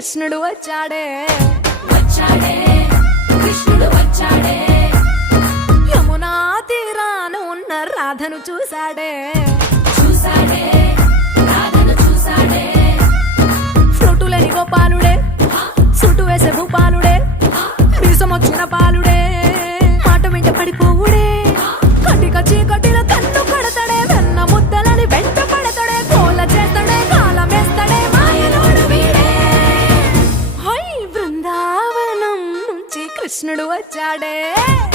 కృష్ణుడు వచ్చాడే వచ్చాడే కృష్ణుడు వచ్చాడే యమునా తీరాన ఉన్న రాధను చూశాడే చూసాడే రాధను చూసాడే ఫ్రూటులేని గోపాలుడే సుటు వేసే భూపాలుడే మీసమొచ్చిన పాలుడే మాట వెంట పడిపోవుడే కటిక చీకటిలో కన్ను కడతాడే వెన్న ముద్దలని వెంట పడతాడే కోల చేస్తాడే కాలమేస్తాడే మాయలోడు వీడే హై బృందావనం నుంచి కృష్ణుడు వచ్చాడే